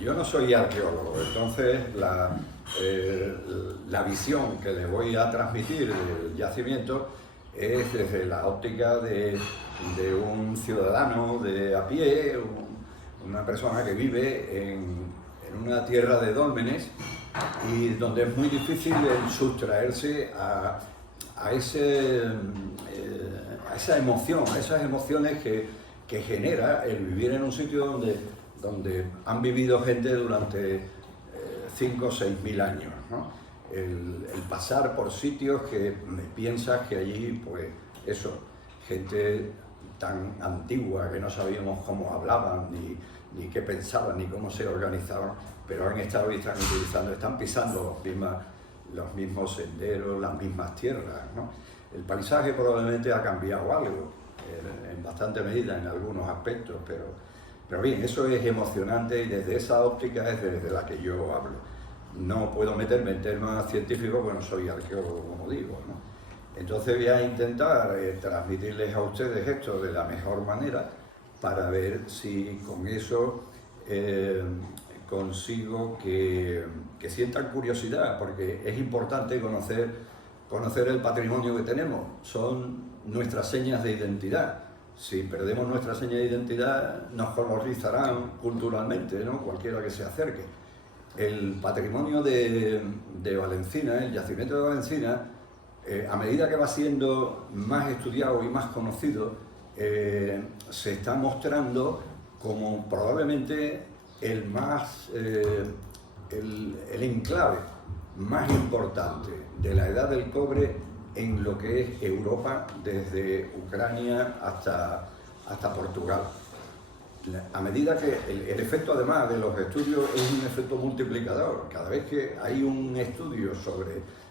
yo no soy arqueólogo, entonces la visión que les voy a transmitir del yacimiento es desde la óptica de un ciudadano de a pie, una persona que vive en una tierra de dólmenes y donde es muy difícil el sustraerse a esa emoción, a esas emociones que genera el vivir en un sitio donde han vivido gente durante 5 o 6 mil años, ¿no? El pasar por sitios que piensas que allí, pues eso, gente tan antigua que no sabíamos cómo hablaban, ni qué pensaban, ni cómo se organizaban, pero han estado y están pisando los mismos senderos, las mismas tierras, ¿no? El paisaje probablemente ha cambiado algo, en bastante medida en algunos aspectos, pero bien, eso es emocionante y desde esa óptica es desde la que yo hablo. No puedo meterme en temas científicos porque no soy arqueólogo, como digo, ¿no? Entonces voy a intentar transmitirles a ustedes esto de la mejor manera para ver si con eso consigo que sientan curiosidad, porque es importante conocer el patrimonio que tenemos, son nuestras señas de identidad. Si perdemos nuestra seña de identidad, nos colonizarán culturalmente, ¿no? Cualquiera que se acerque. El patrimonio de Valencina, el yacimiento de Valencina, a medida que va siendo más estudiado y más conocido, se está mostrando como probablemente el enclave más importante de la edad del cobre en lo que es Europa, desde Ucrania hasta Portugal. A medida que el efecto, además de los estudios, es un efecto multiplicador. Cada vez que hay un estudio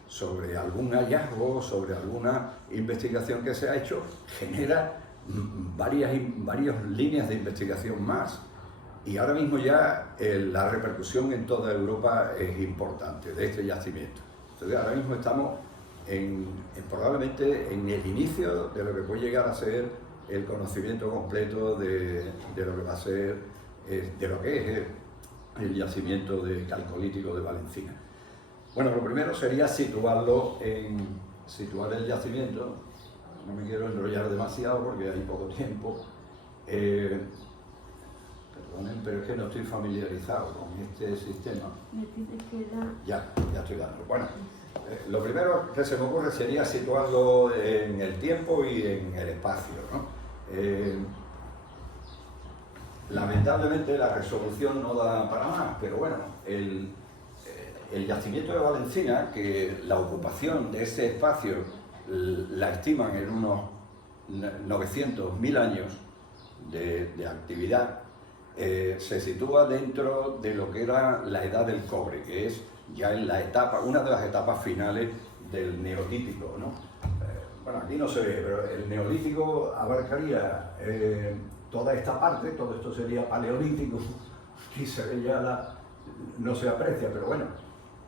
sobre algún hallazgo, sobre alguna investigación que se ha hecho, genera varias líneas de investigación más. Y ahora mismo ya la repercusión en toda Europa es importante de este yacimiento. Entonces ahora mismo estamos probablemente en el inicio de lo que puede llegar a ser el conocimiento completo de lo que va a ser, de lo que es el yacimiento calcolítico de Valencina. Bueno, lo primero sería situar el yacimiento. No me quiero enrollar demasiado porque hay poco tiempo. Perdonen, pero es que no estoy familiarizado con este sistema. Ya estoy dando. Bueno, lo primero que se me ocurre sería situarlo en el tiempo y en el espacio, ¿no? Lamentablemente la resolución no da para más, pero bueno, el yacimiento de Valencina, que la ocupación de ese espacio la estiman en unos 900.000 años de actividad, se sitúa dentro de lo que era la edad del cobre, que es ya en una de las etapas finales del neolítico, ¿no? Bueno, aquí no se ve, pero el neolítico abarcaría toda esta parte, todo esto sería paleolítico, aquí se ve ya no se aprecia, pero bueno.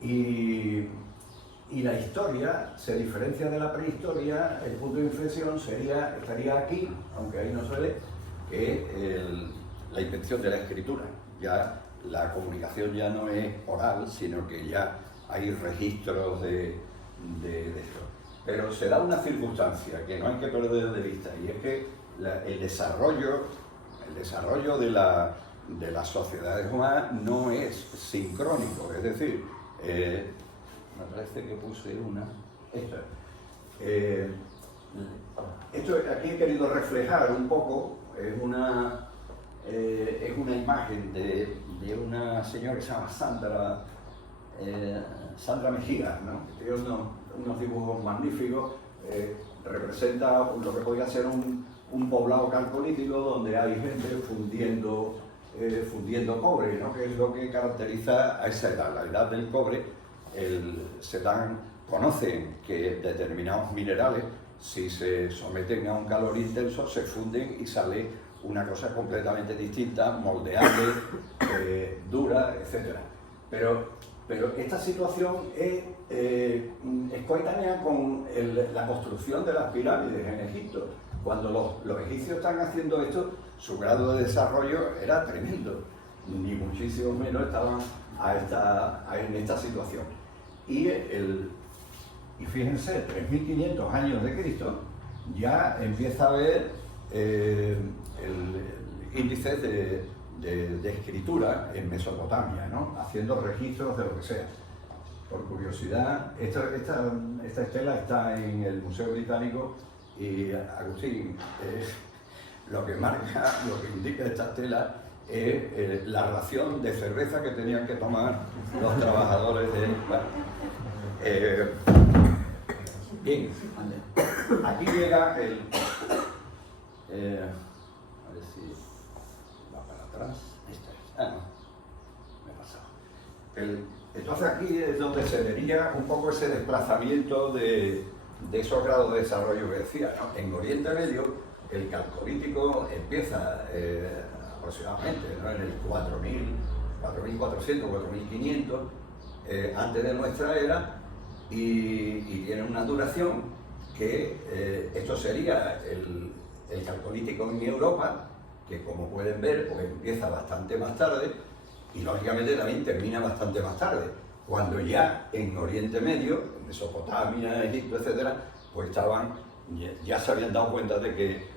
Y la historia se diferencia de la prehistoria, el punto de inflexión estaría aquí, aunque ahí no se ve, que la invención de la escritura. Ya la comunicación ya no es oral, sino que ya hay registros de esto. Pero se da una circunstancia que no hay que perder de vista, y es que el desarrollo de las sociedades humanas no es sincrónico, es decir, me parece que puse esto aquí he querido reflejar un poco, es una imagen de una señora que se llama Sandra Mejías, ¿no? Que tiene unos dibujos magníficos, representa lo que podría ser un poblado calcolítico donde hay gente fundiendo cobre, ¿no? Que es lo que caracteriza a esa edad, la edad del cobre. Conocen que determinados minerales, si se someten a un calor intenso, se funden y sale una cosa completamente distinta, moldeable, dura, etc. Pero esta situación es coetánea con la construcción de las pirámides en Egipto. Cuando los egipcios están haciendo esto, su grado de desarrollo era tremendo. ni muchísimo menos estaban en esta situación. Y fíjense, 3.500 años de Cristo, ya empieza a haber índices de escritura en Mesopotamia, ¿no? Haciendo registros de lo que sea. Por curiosidad, esta estela está en el Museo Británico y, Agustín, lo que indica esta estela es la ración de cerveza que tenían que tomar los trabajadores de... bien, aquí llega a ver si va para atrás. No, me he pasado. Entonces aquí es donde se vería un poco ese desplazamiento de esos grados de desarrollo que decía, ¿no? En Oriente Medio el calcolítico empieza aproximadamente, ¿no?, en el 4.400, 4.500 antes de nuestra era, y tiene una duración que esto sería el calcolítico en Europa, que como pueden ver pues empieza bastante más tarde y lógicamente también termina bastante más tarde, cuando ya en Oriente Medio, en Mesopotamia, Egipto, etcétera, pues ya se habían dado cuenta de que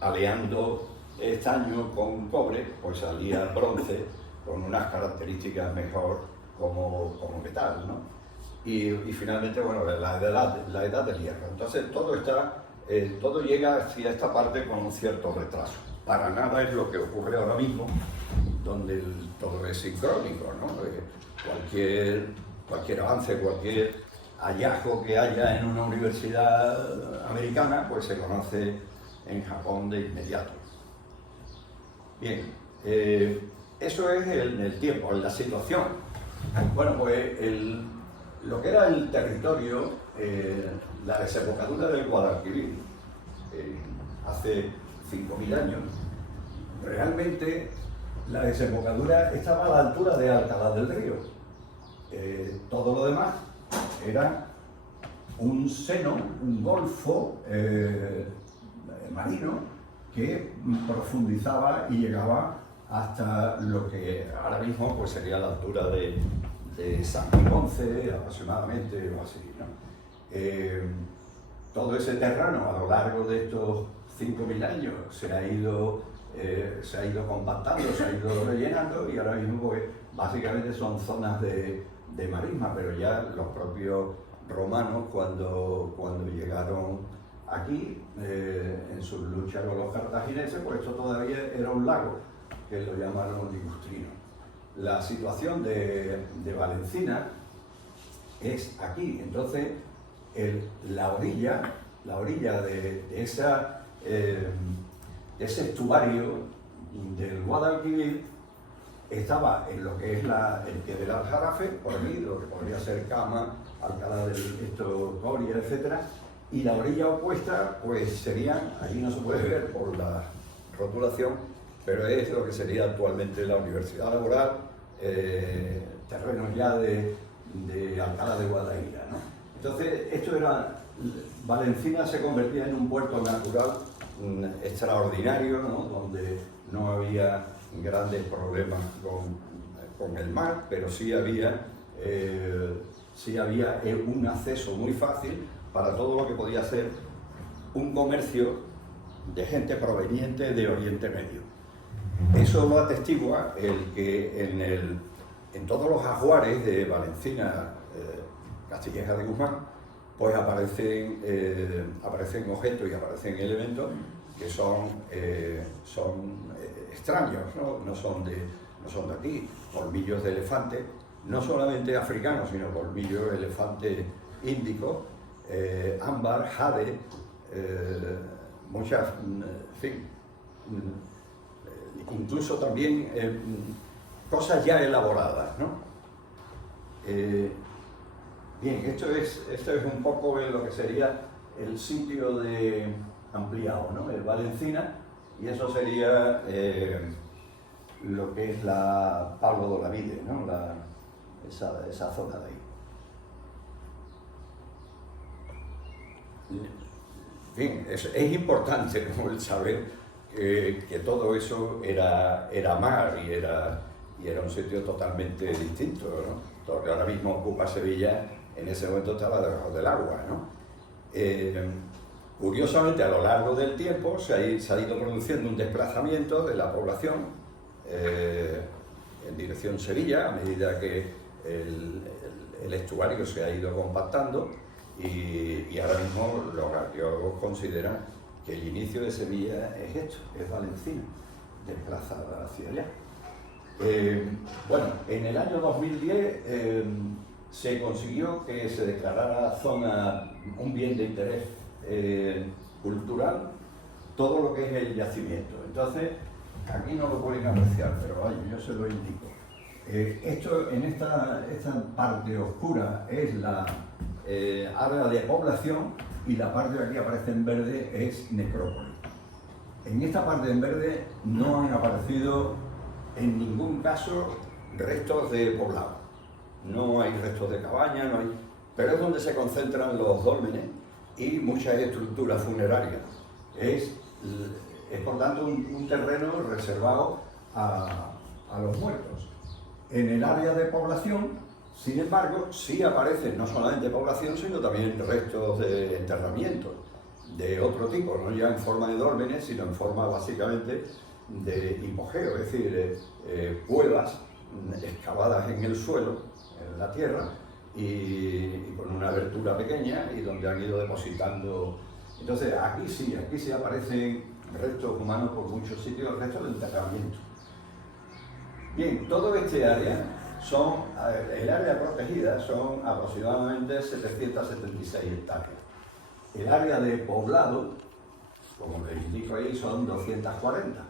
aleando estaño con cobre, pues salía bronce con unas características mejor como metal, ¿no? Y finalmente, bueno, la edad del hierro. Entonces todo llega hacia esta parte con un cierto retraso. Para nada es lo que ocurre ahora mismo, donde todo es sincrónico, ¿no? Cualquier avance, cualquier hallazgo que haya en una universidad americana, pues se conoce en Japón de inmediato. Bien, eso es en el tiempo, en la situación. Bueno, pues lo que era el territorio, la desembocadura del Guadalquivir, hace 5.000 años, realmente la desembocadura estaba a la altura de Alcalá del Río. Todo lo demás era un seno, un golfo marino que profundizaba y llegaba hasta lo que ahora mismo pues sería la altura de San Ponce aproximadamente, o así, ¿no? Todo ese terreno a lo largo de estos 5.000 años se ha ido compactando, se ha ido rellenando, y ahora mismo pues, básicamente son zonas de marisma, pero ya los propios romanos cuando llegaron aquí en su lucha con los cartagineses, pues esto todavía era un lago que lo llamaron Ligustrino. La situación de Valencina es aquí, entonces la orilla de ese estuario del Guadalquivir estaba en lo que es el pie del Aljarafe, por aquí, lo que podría ser Cama, Alcalá del Coria, etc. Y la orilla opuesta, pues serían, allí no se puede ver por la rotulación, pero es lo que sería actualmente la Universidad Laboral, terrenos ya de Alcalá de Guadaira, ¿no? Entonces, Valencina se convertía en un puerto natural extraordinario, ¿no?, donde no había grandes problemas con el mar, pero sí había un acceso muy fácil para todo lo que podía ser un comercio de gente proveniente de Oriente Medio. Eso lo atestigua el que en todos los ajuares de Valencina, Castilleja de Guzmán, pues aparecen objetos y aparecen elementos que son extraños, no son de aquí. Colmillos de elefante, no solamente africanos, sino colmillos de elefante índico, ámbar, jade, muchas, en fin, incluso también cosas ya elaboradas, ¿no? Bien, esto es un poco lo que sería el sitio ampliado, ¿no?, el Valencina, y eso sería lo que es la Pablo de Olavide, ¿no?, esa zona de ahí. Bien, es importante, ¿no?, el saber que todo eso era mar y y era un sitio totalmente distinto, ¿no? Todo lo que ahora mismo ocupa Sevilla, en ese momento estaba debajo del agua, ¿no? Curiosamente, a lo largo del tiempo se ha ido produciendo un desplazamiento de la población en dirección Sevilla, a medida que el estuario se ha ido compactando, y ahora mismo los arqueólogos consideran que el inicio de Sevilla es esto, es Valencina, desplazada hacia allá. Bueno, en el año 2010 se consiguió que se declarara zona, un bien de interés cultural, todo lo que es el yacimiento. Entonces, aquí no lo pueden apreciar, pero vaya, yo se lo indico. Esto, en esta parte oscura es la área de población, y la parte que aquí aparece en verde es necrópolis. En esta parte en verde no han aparecido en ningún caso restos de poblado. No hay restos de cabaña, no hay, pero es donde se concentran los dólmenes y muchas estructuras funerarias. Es por tanto un terreno reservado a los muertos. En el área de población, sin embargo, sí aparecen no solamente población, sino también restos de enterramientos de otro tipo, no ya en forma de dólmenes, sino en forma básicamente de hipogeo, es decir, cuevas excavadas en el suelo, en la tierra, y con una abertura pequeña, y donde han ido depositando. Entonces, aquí sí aparecen restos humanos por muchos sitios, restos de enterramiento. Bien, todo este área el área protegida son aproximadamente 776 hectáreas. El área de poblado, como les indico ahí, son 240.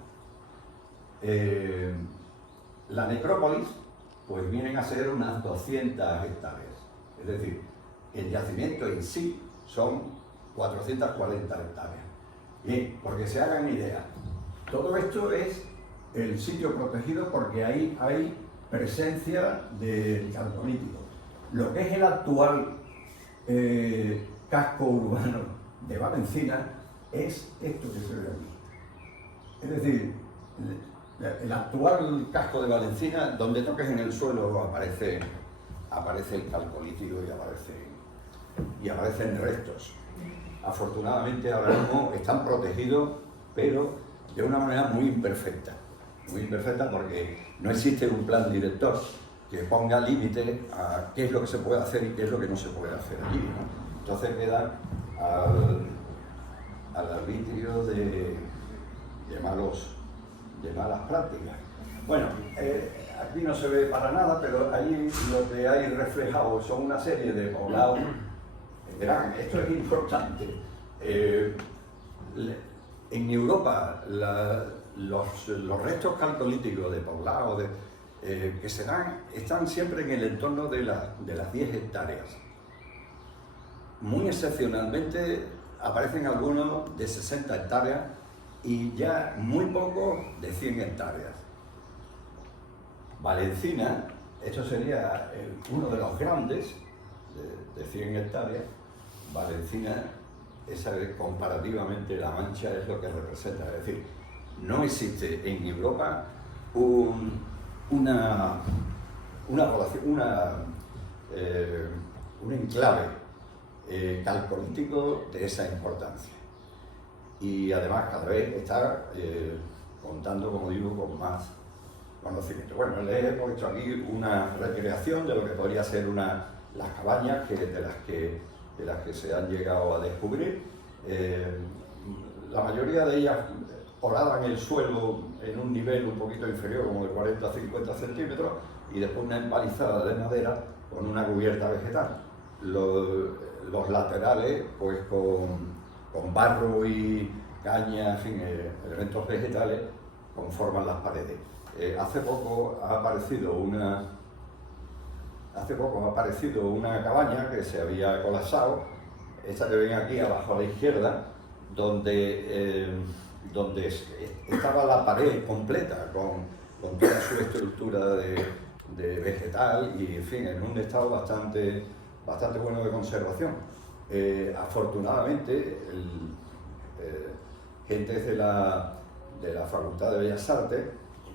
La necrópolis, pues vienen a ser unas 200 hectáreas. Es decir, el yacimiento en sí son 440 hectáreas. Bien, porque se hagan idea, todo esto es el sitio protegido porque ahí hay presencia del calcolítico. Lo que es el actual casco urbano de Valencina es esto que se ve aquí. Es decir, el actual casco de Valencina, donde toques en el suelo aparece el calcolítico y aparecen restos. Afortunadamente ahora mismo están protegidos, pero de una manera muy imperfecta porque no existe un plan director que ponga límite a qué es lo que se puede hacer y qué es lo que no se puede hacer allí, ¿no? Entonces quedan al arbitrio de malas prácticas. Bueno, aquí no se ve para nada, pero ahí lo que hay reflejado son una serie de poblados. Verán, esto es importante. En Europa, los restos calcolíticos de poblados que se dan están siempre en el entorno de las 10 hectáreas. Muy excepcionalmente aparecen algunos de 60 hectáreas y ya muy pocos de 100 hectáreas. Valencina, esto sería uno de los grandes de 100 hectáreas. Valencina, comparativamente La Mancha es lo que representa, es decir, no existe en Europa un enclave calcolítico de esa importancia. Y además cada vez está contando, como digo, con más conocimiento. Bueno, les he puesto aquí una recreación de lo que podría ser las cabañas de las que se han llegado a descubrir. La mayoría de ellas horaban el suelo en un nivel un poquito inferior, como de 40 a 50 centímetros, y después una empalizada de madera con una cubierta vegetal. Los laterales, pues con barro y caña, en fin, elementos vegetales, conforman las paredes. Hace poco ha aparecido una cabaña que se había colapsado, esta que ven aquí abajo a la izquierda, donde estaba la pared completa con toda su estructura de vegetal y, en fin, en un estado bastante bueno de conservación. Afortunadamente, gentes de la Facultad de Bellas Artes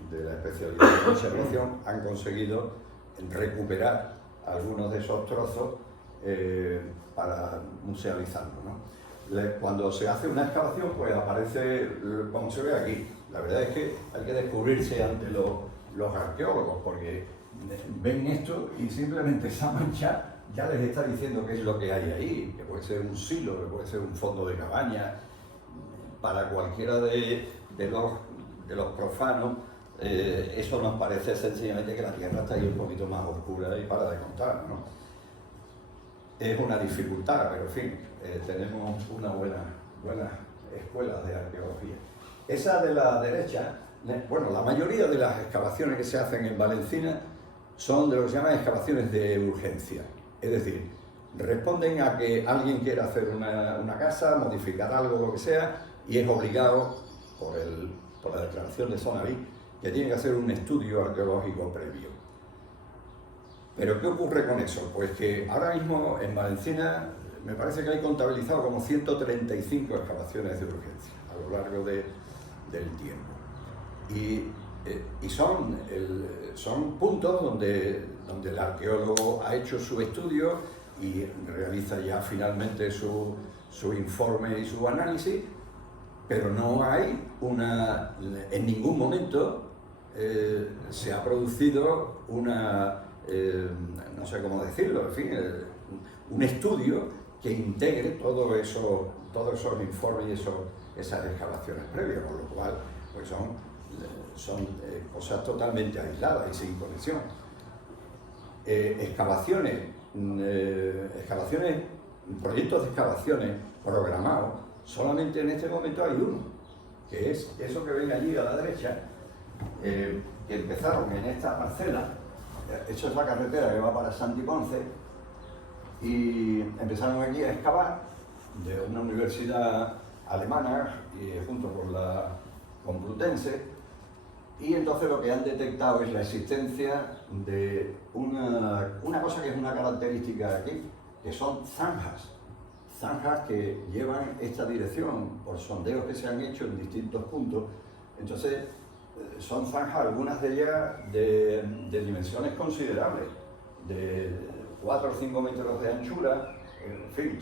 de la especialidad de conservación han conseguido recuperar algunos de esos trozos para musealizarlo, ¿no? Cuando se hace una excavación, pues aparece, como se ve aquí. La verdad es que hay que descubrirse ante los arqueólogos, porque ven esto y simplemente esa mancha ya les está diciendo qué es lo que hay ahí, que puede ser un silo, que puede ser un fondo de cabaña. Para cualquiera de los profanos, eso nos parece sencillamente que la tierra está ahí un poquito más oscura y para de contar, ¿no? Es una dificultad, pero en fin, tenemos una buena escuela de arqueología. Esa de la derecha, bueno, la mayoría de las excavaciones que se hacen en Valencina son de lo que se llaman excavaciones de urgencia. Es decir, responden a que alguien quiera hacer una casa, modificar algo, lo que sea, y es obligado por la declaración de zona BIC que tiene que hacer un estudio arqueológico previo. ¿Pero qué ocurre con eso? Pues que ahora mismo en Valencina me parece que hay contabilizado como 135 excavaciones de urgencia a lo largo del tiempo. Y son puntos donde el arqueólogo ha hecho su estudio y realiza ya finalmente su informe y su análisis, pero no hay en ningún momento se ha producido no sé cómo decirlo, en fin, un estudio que integre todos esos informes y esas excavaciones previas, con lo cual pues son cosas totalmente aisladas y sin conexión. Proyectos de excavaciones programados, solamente en este momento hay uno, que es eso que ven allí a la derecha, que empezaron en esta parcela. Eso es la carretera que va para Santi Ponce, y empezaron aquí a excavar de una universidad alemana junto con la Complutense, y entonces lo que han detectado es la existencia de una cosa que es una característica aquí, que son zanjas que llevan esta dirección por sondeos que se han hecho en distintos puntos. Entonces son zanjas, algunas de ellas de dimensiones considerables, de 4 o 5 metros de anchura, en fin,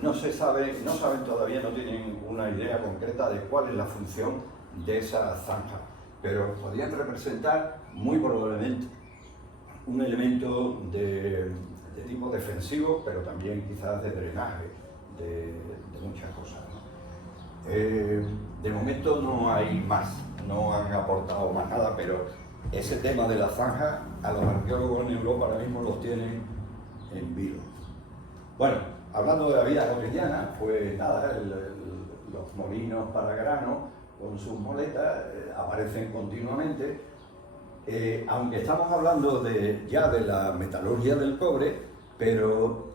no saben todavía, no tienen una idea concreta de cuál es la función de esas zanjas, pero podrían representar muy probablemente un elemento de tipo defensivo, pero también quizás de drenaje de muchas cosas, ¿no? De momento no hay más, no han aportado más nada, pero ese tema de la zanja a los arqueólogos en Europa ahora mismo los tienen en vilo. Bueno, hablando de la vida cotidiana, pues nada, los molinos para grano con sus moletas aparecen continuamente, aunque estamos hablando ya de la metalurgia del cobre, pero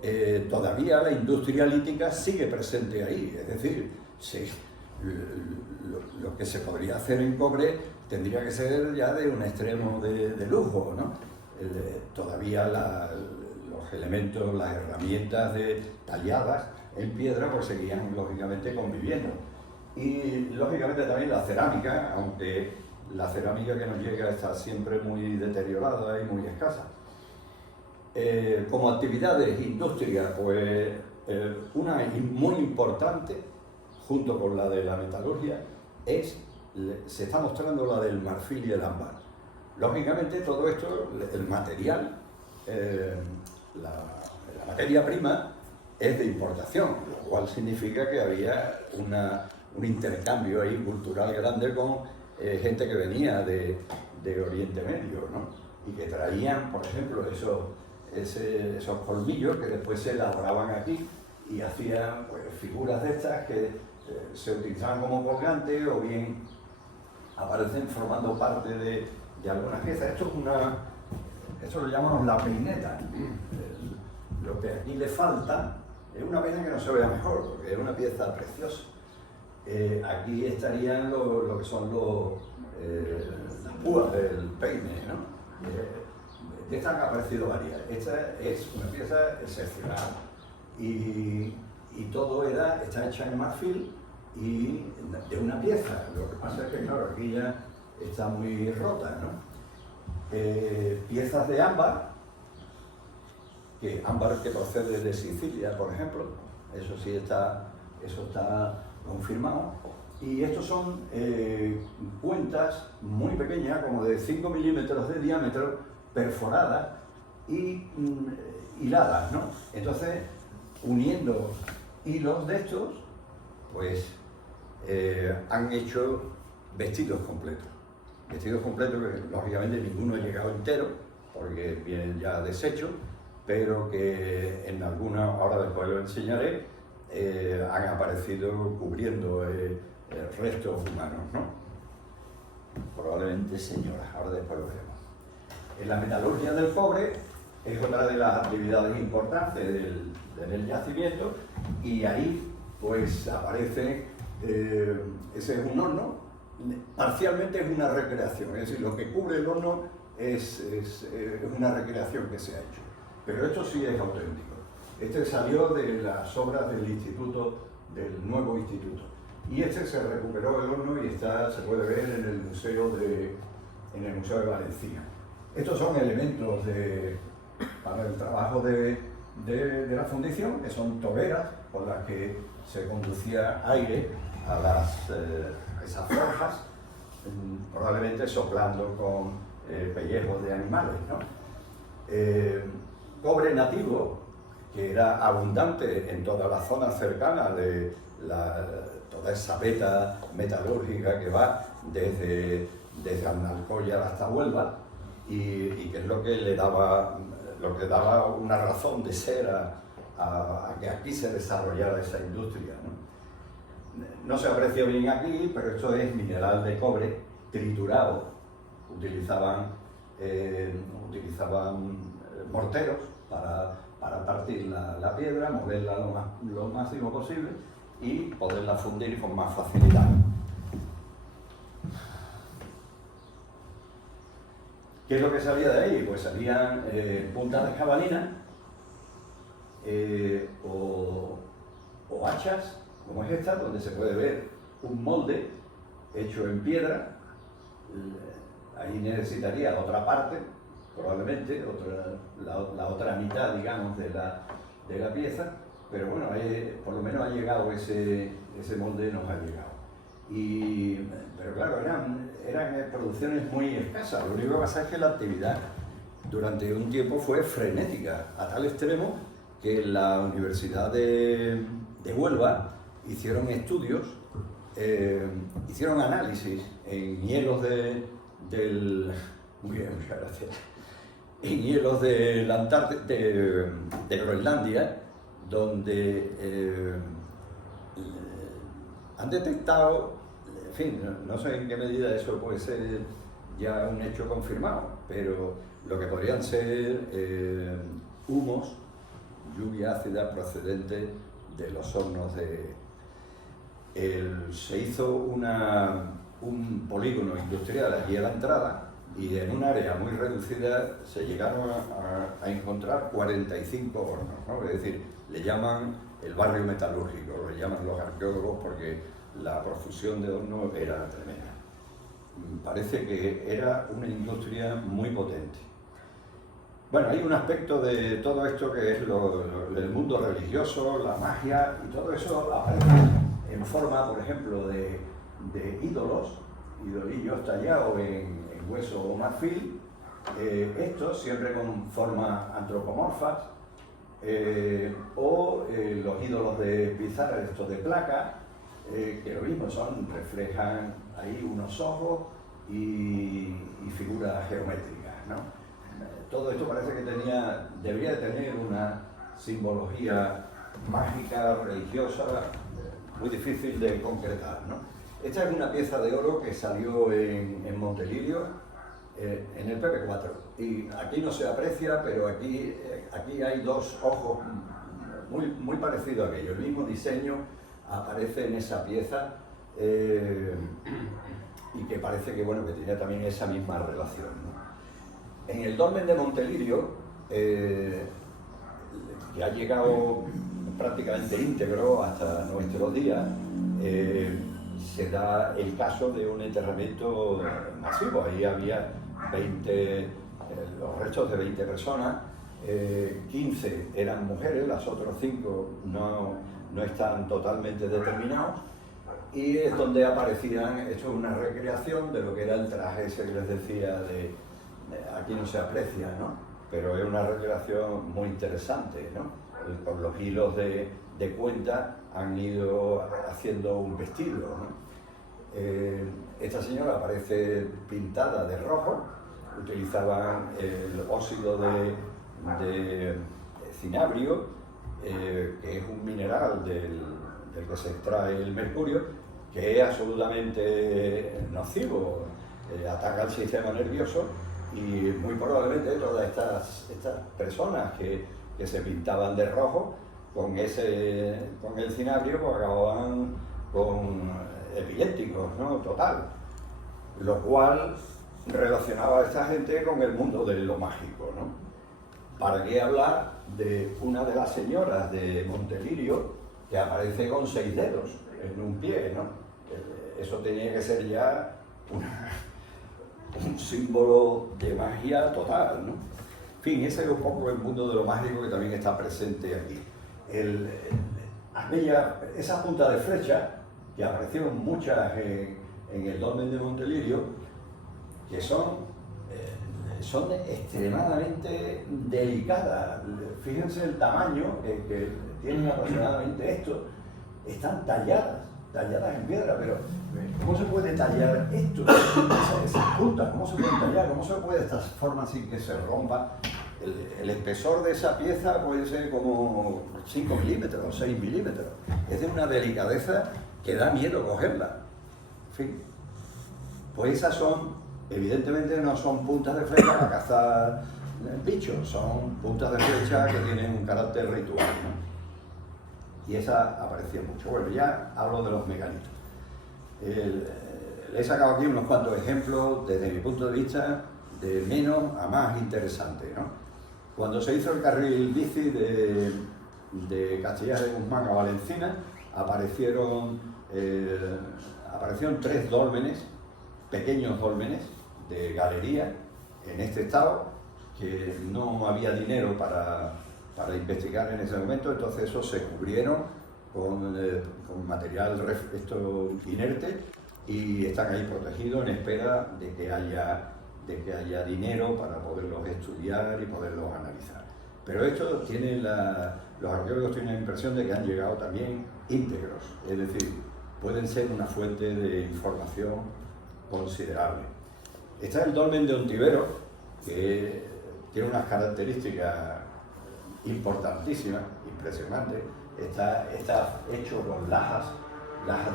todavía la industria lítica sigue presente ahí, es decir, lo que se podría hacer en cobre tendría que ser ya de un extremo de lujo, ¿no? Todavía los elementos, las herramientas talladas en piedra pues seguían lógicamente conviviendo. Y lógicamente también la cerámica, aunque la cerámica que nos llega está siempre muy deteriorada y muy escasa. Como actividades, industria, pues una muy importante, junto con la de la metalurgia, se está mostrando la del marfil y el ámbar. Lógicamente todo esto, el material, la materia prima es de importación, lo cual significa que había un intercambio ahí cultural grande con gente que venía de Oriente Medio, ¿no? Y que traían, por ejemplo, esos colmillos que después se elaboraban aquí y hacían pues, figuras de estas que se utilizaban como colgantes o bien aparecen formando parte de algunas piezas. Esto lo llamamos la peineta. Lo que aquí le falta es una peina que no se vea mejor, porque es una pieza preciosa. Aquí estarían lo que son las púas del peine, ¿no? De estas han aparecido varias. Esta es una pieza excepcional y todo está hecha en marfil y de una pieza. Lo que pasa es que, claro, aquí ya está muy rota, ¿no? Piezas de ámbar que procede de Sicilia, por ejemplo, eso está confirmado. Y estos son cuentas muy pequeñas, como de 5 milímetros de diámetro, perforadas y hiladas, ¿no? Entonces, uniendo hilos de estos, pues han hecho vestidos completos. Vestidos completos que lógicamente ninguno ha llegado entero, porque vienen ya deshechos, pero que en algunas, ahora después lo enseñaré, han aparecido cubriendo restos humanos, ¿no? Probablemente señoras, ahora después lo veremos. En la metalurgia del cobre es otra de las actividades importantes del yacimiento, y ahí pues aparece, ese es un horno, parcialmente es una recreación, es decir, lo que cubre el horno es una recreación que se ha hecho, pero esto sí es auténtico. Este salió de las obras del instituto, del nuevo instituto, y este se recuperó el horno y se puede ver en el Museo de Valencia. Estos son elementos para el trabajo de la fundición, que son toberas por las que se conducía aire a esas forjas, probablemente soplando con pellejos de animales, ¿no? Cobre nativo, que era abundante en toda la zona cercana de toda esa veta metalúrgica que va desde Alcoyar hasta Huelva, y que es lo que le daba una razón de ser a que aquí se desarrollara esa industria, ¿no? No se aprecia bien aquí, pero esto es mineral de cobre triturado. Utilizaban morteros para partir la piedra, moverla lo máximo posible y poderla fundir con más facilidad. ¿Qué es lo que salía de ahí? Pues salían puntas de jabalina o hachas, como es esta, donde se puede ver un molde hecho en piedra. Ahí necesitaría otra parte, probablemente, la otra mitad, digamos, de la pieza, pero bueno, por lo menos ha llegado ese molde, nos ha llegado. Pero claro, eran producciones muy escasas. Lo único que pasa es que la actividad durante un tiempo fue frenética, a tal extremo que en la Universidad de Huelva hicieron estudios, hicieron análisis en hielos muy bien, muchas gracias, en hielos de Groenlandia, donde han detectado, en fin, no sé en qué medida eso puede ser ya un hecho confirmado, pero lo que podrían ser humos, lluvia ácida procedente de los hornos se hizo un polígono industrial allí a la entrada, y en un área muy reducida se llegaron a encontrar 45 hornos, ¿no? Es decir, le llaman el barrio metalúrgico, le llaman los arqueólogos, porque la profusión de hornos era tremenda. Parece que era una industria muy potente. Bueno, hay un aspecto de todo esto que es el mundo religioso, la magia, y todo eso aparece en forma, por ejemplo, de idolillos tallados en hueso o marfil, estos siempre con formas antropomorfas, o los ídolos de pizarra, estos de placa, que lo mismo reflejan ahí unos ojos y figuras geométricas, ¿no? Todo esto parece que debería de tener una simbología mágica, religiosa, muy difícil de concretar, ¿no? Esta es una pieza de oro que salió en Montelirio, en el PP4, y aquí no se aprecia, pero aquí hay dos ojos muy parecidos a aquello. El mismo diseño aparece en esa pieza, y que parece que, bueno, que tenía también esa misma relación, ¿no? En el dolmen de Montelirio, que ha llegado prácticamente íntegro hasta nuestros días, se da el caso de un enterramiento masivo. Ahí había 20, los restos de 20 personas, 15 eran mujeres, las otras 5 no están totalmente determinados, y es donde aparecían, esto es una recreación de lo que era el traje ese que les decía aquí no se aprecia, ¿no? Pero es una recreación muy interesante, ¿no? Con los hilos de cuenta han ido haciendo un vestido, ¿no? Esta señora aparece pintada de rojo, utilizaban el óxido de cinabrio, que es un mineral del que se extrae el mercurio, que es absolutamente nocivo, ataca al sistema nervioso, y muy probablemente todas estas personas que se pintaban de rojo con el cinabrio, pues acababan con epilépticos, ¿no? Total. Lo cual relacionaba a esta gente con el mundo de lo mágico, ¿no? ¿Para qué hablar de una de las señoras de Montelirio que aparece con 6 dedos en un pie, ¿no? Eso tenía que ser ya un símbolo de magia total, ¿no? En fin, ese es un poco el mundo de lo mágico que también está presente aquí. Esa punta de flecha, que aparecieron muchas en el dolmen de Montelirio, que son extremadamente delicadas. Fíjense el tamaño que tienen aproximadamente esto. Están talladas en piedra, pero ¿cómo se puede tallar esto? Esas puntas, ¿cómo se pueden tallar? ¿Cómo se puede de esta forma sin que se rompa? El espesor de esa pieza puede ser como 5 milímetros, 6 milímetros. Es de una delicadeza que da miedo cogerla. En fin, pues esas son, evidentemente no son puntas de flecha para cazar bichos, son puntas de flecha que tienen un carácter ritual, ¿no? Y esa aparecía mucho. Bueno, ya hablo de los megalitos. Le he sacado aquí unos cuantos ejemplos desde mi punto de vista, de menos a más interesante, ¿no? Cuando se hizo el carril bici de Castellar de Guzmán a Valencina, aparecieron 3 dólmenes, pequeños dólmenes de galería en este estado, que no había dinero para investigar en ese momento, entonces esos se cubrieron con material inerte y están ahí protegidos en espera de que haya dinero para poderlos estudiar y poderlos analizar. Pero esto los arqueólogos tienen la impresión de que han llegado también íntegros, es decir, pueden ser una fuente de información considerable. Está el dolmen de Ontivero, que tiene unas características importantísimas, impresionantes. Está hecho con lajas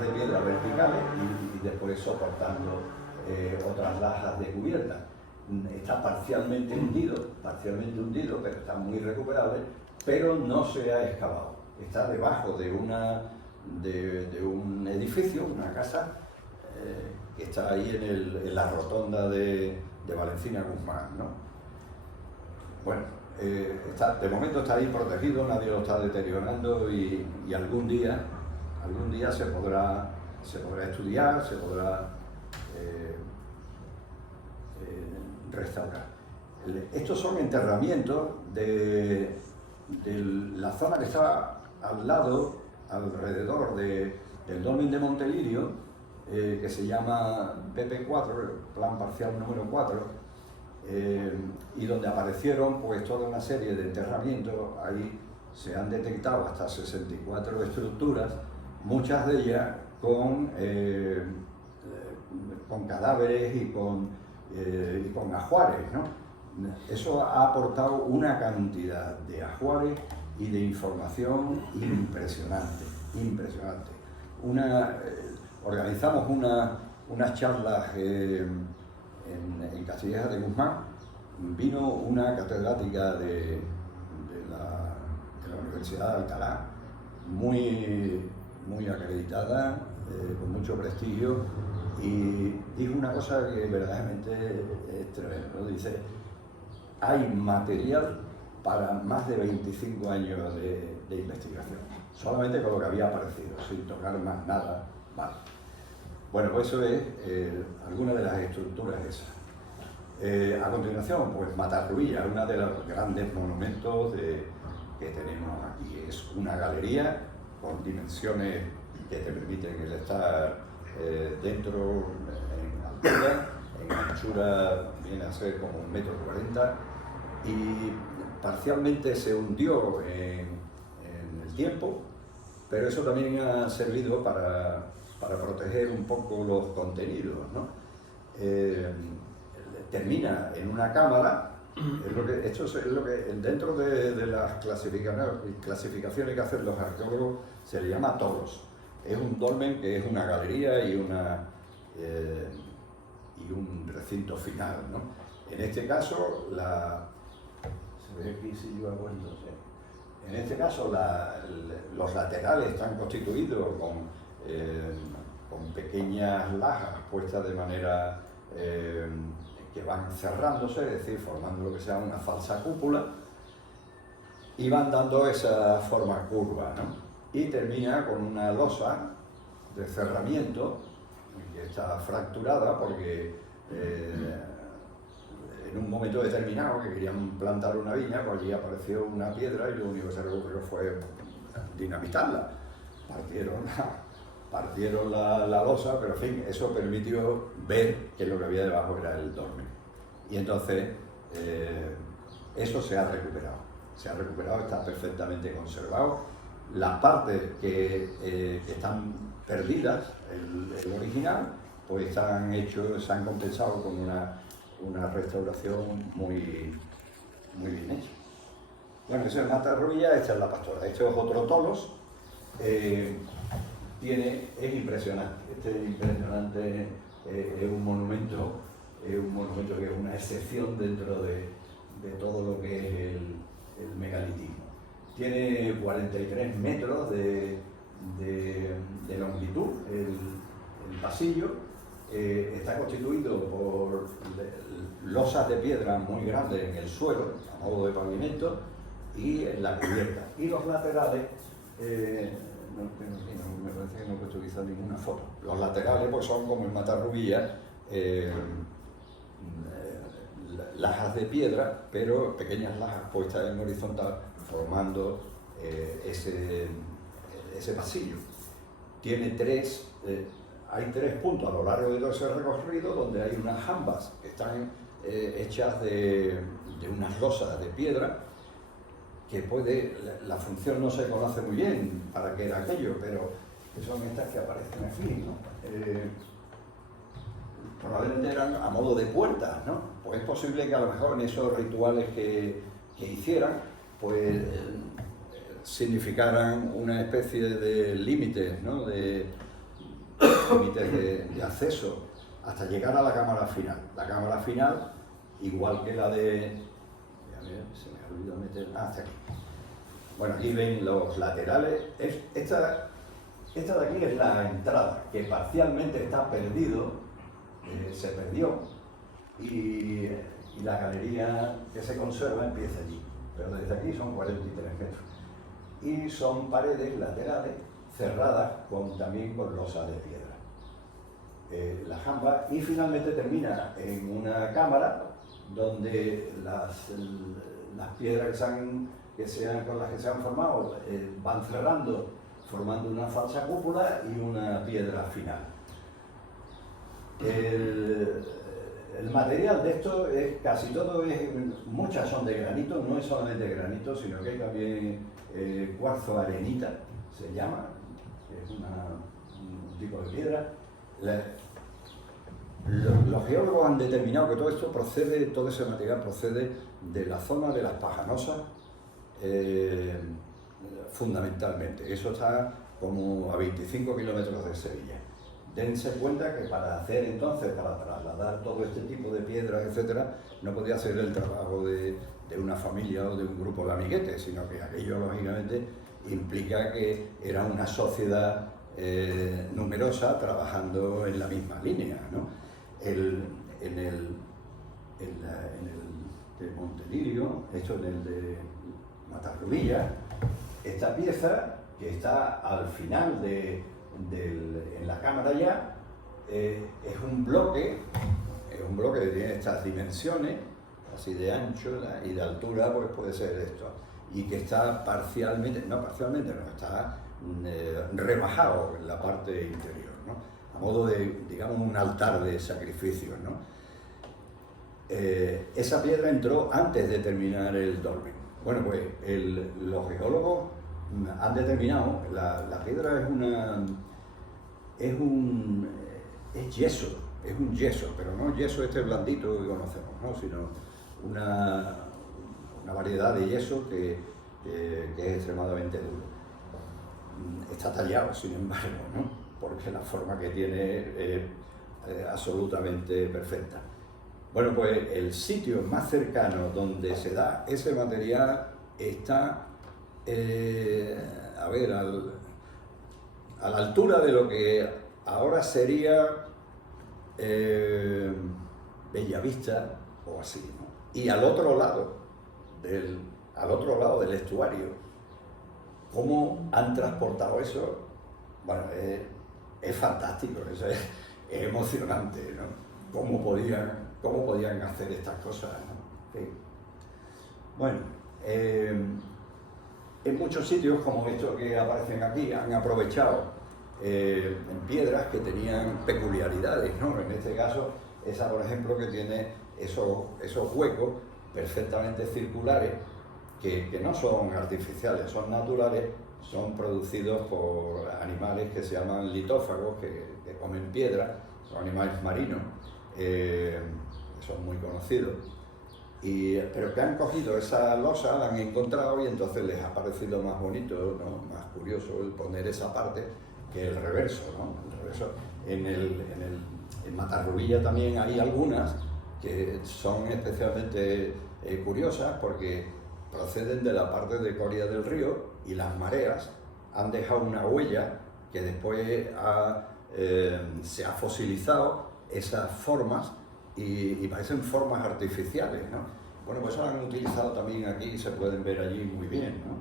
de piedra verticales y después soportando otras lajas de cubierta. Está parcialmente hundido, pero está muy recuperable, pero no se ha excavado. Está debajo de un edificio, una casa, que está ahí en la rotonda de Valencina Guzmán, ¿no? Bueno, de momento está ahí protegido, nadie lo está deteriorando y algún día se podrá estudiar, se podrá restaurar. Estos son enterramientos de la zona que está alrededor del dolmen de Montelirio, que se llama PP4, el plan parcial número 4, y donde aparecieron pues toda una serie de enterramientos. Ahí se han detectado hasta 64 estructuras, muchas de ellas con cadáveres y con ajuares, ¿no? Eso ha aportado una cantidad de ajuares y de información impresionante. Organizamos unas charlas en Castilleja de Guzmán. Vino una catedrática de la Universidad de Alcalá, muy acreditada, con mucho prestigio, y dijo una cosa que verdaderamente es tremenda, ¿no? Dice: hay material para más de 25 años de investigación, solamente con lo que había aparecido, sin tocar más nada más. Bueno, pues eso es alguna de las estructuras esas. A continuación, pues Matarruilla, una de los grandes monumentos que tenemos aquí. Es una galería con dimensiones que te permiten el estar dentro en altura, en anchura viene a ser como 1,40 m, y parcialmente se hundió en el tiempo, pero eso también ha servido para proteger un poco los contenidos, ¿no? Termina en una cámara, esto es lo que dentro de las clasificaciones que hacen los arqueólogos se le llama tolos. Es un dolmen que es una galería y un recinto final, ¿no? En este caso, se ve aquí si yo hago esto, ¿sí? En este caso, los laterales están constituidos con pequeñas lajas puestas de manera que van cerrándose, es decir, formando lo que sea una falsa cúpula, y van dando esa forma curva, ¿no? Y termina con una losa de cerramiento que está fracturada porque en un momento determinado que querían plantar una viña, pues allí apareció una piedra y lo único que se le ocurrió fue dinamitarla. Partieron la losa, pero en fin, eso permitió ver que lo que había debajo era el dolmen. Y entonces eso se ha recuperado. Está perfectamente conservado. Las partes que están perdidas, el original, pues se han compensado con una restauración muy bien hecha. Bueno, eso es Matarruilla, esta es la Pastora. Este es otro tolos. Es impresionante. Este es impresionante, es un monumento que es una excepción dentro de todo lo que es el megalitismo. Tiene 43 metros de longitud el pasillo. Está constituido por losas de piedra muy grandes en el suelo, a modo de pavimento, y en la cubierta. Y los laterales, me parece que no he puesto quizás ninguna foto. Los laterales pues son como en Matarruilla, lajas de piedra, pero pequeñas lajas puestas en horizontal, formando ese pasillo. Tiene hay tres puntos a lo largo de todo ese recorrido donde hay unas jambas que están hechas de unas losas de piedra que la función no se conoce muy bien para qué era aquello, pero que son estas que aparecen aquí, ¿no? Probablemente eran a modo de puertas, ¿no? Pues es posible que a lo mejor en esos rituales que hicieran, pues significaran una especie de límites, ¿no? Límites de acceso hasta llegar a la cámara final. La cámara final, igual que la de... A ver, se me ha olvidado meter... hasta aquí. Bueno, aquí ven los laterales. Esta de aquí es la entrada, que parcialmente está perdido, se perdió, y la galería que se conserva empieza allí. Pero desde aquí son 43 metros. Y son paredes laterales cerradas también con losas de piedra. La jamba, y finalmente termina en una cámara donde las piedras con las que se han formado van cerrando, formando una falsa cúpula y una piedra final. El material de esto casi todo muchas son de granito, no es solamente granito, sino que hay también cuarzo arenita, se llama, que es un tipo de piedra. Los geólogos han determinado que todo ese material procede de la zona de las Pajanosas, fundamentalmente. Eso está como a 25 kilómetros de Sevilla. Dense cuenta que para trasladar todo este tipo de piedras, etcétera, no podía hacer el trabajo de una familia o de un grupo de amiguetes, sino que aquello, lógicamente, implica que era una sociedad numerosa trabajando en la misma línea, ¿no? En el de Montelirio, esto en el de Matarruilla, esta pieza que está al final en la cámara ya, es un bloque que tiene estas dimensiones, así de ancho y de altura, pues puede ser esto, y que está parcialmente, no, está rebajado en la parte interior, ¿no? A modo de, digamos, un altar de sacrificios, ¿no? Esa piedra entró antes de terminar el dolmen. Bueno, pues los geólogos han determinado, la piedra es un yeso, pero no yeso este blandito que conocemos, ¿no? Sino una variedad de yeso que es extremadamente duro. Está tallado, sin embargo, ¿no? Porque la forma que tiene es absolutamente perfecta. Bueno, pues el sitio más cercano donde se da ese material está, a ver, a la altura de lo que ahora sería Bellavista o así, ¿no? Y al otro lado del estuario. ¿Cómo han transportado eso? Bueno, es fantástico, es emocionante, ¿no? ¿Cómo podían hacer estas cosas, ¿no? Sí. Bueno, en muchos sitios, como estos que aparecen aquí, han aprovechado en piedras que tenían peculiaridades, ¿no? En este caso, esa, por ejemplo, que tiene esos huecos perfectamente circulares, que no son artificiales, son naturales, son producidos por animales que se llaman litófagos, que comen piedra, son animales marinos, que son muy conocidos, pero que han cogido esa losa, la han encontrado y entonces les ha parecido más bonito, ¿no? Más curioso el poner esa parte que el reverso, ¿no? El reverso. En Matarrubilla también hay algunas que son especialmente curiosas porque proceden de la parte de Coria del Río y las mareas han dejado una huella que después se ha fosilizado esas formas y parecen formas artificiales, ¿no? Bueno, pues eso lo han utilizado también aquí y se pueden ver allí muy bien, ¿no?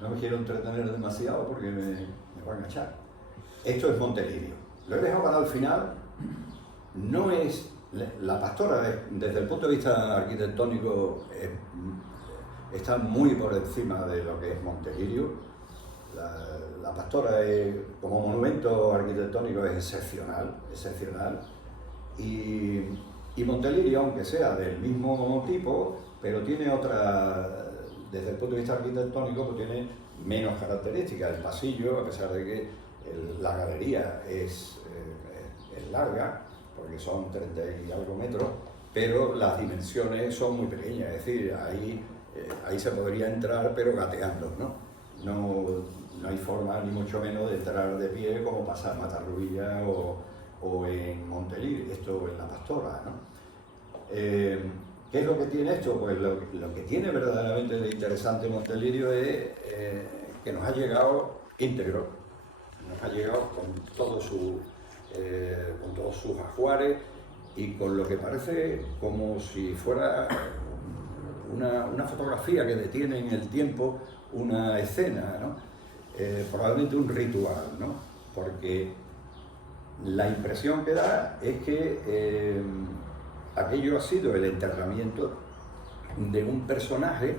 No me quiero entretener demasiado porque me van a echar. Esto es Montelirio. Lo he dejado para el final. No es... La Pastora, desde el punto de vista arquitectónico, está muy por encima de lo que es Montelirio. La Pastora, como monumento arquitectónico, es excepcional. Y Montelirio, aunque sea del mismo tipo, pero tiene desde el punto de vista arquitectónico, pues tiene menos características. El pasillo, a pesar de que la galería es larga, porque son 30 y algo metros, pero las dimensiones son muy pequeñas, es decir, ahí se podría entrar pero gateando, ¿no? No hay forma ni mucho menos de entrar de pie como pasa en Matarrubilla o en Montelirio, esto en La Pastora, ¿no? ¿Qué es lo que tiene esto? Pues lo que tiene verdaderamente de interesante Montelirio es que nos ha llegado íntegro, nos ha llegado con todos sus ajuares y con lo que parece como si fuera una fotografía que detiene en el tiempo una escena, ¿no? Probablemente un ritual, ¿no? Porque la impresión que da es que aquello ha sido el enterramiento de un personaje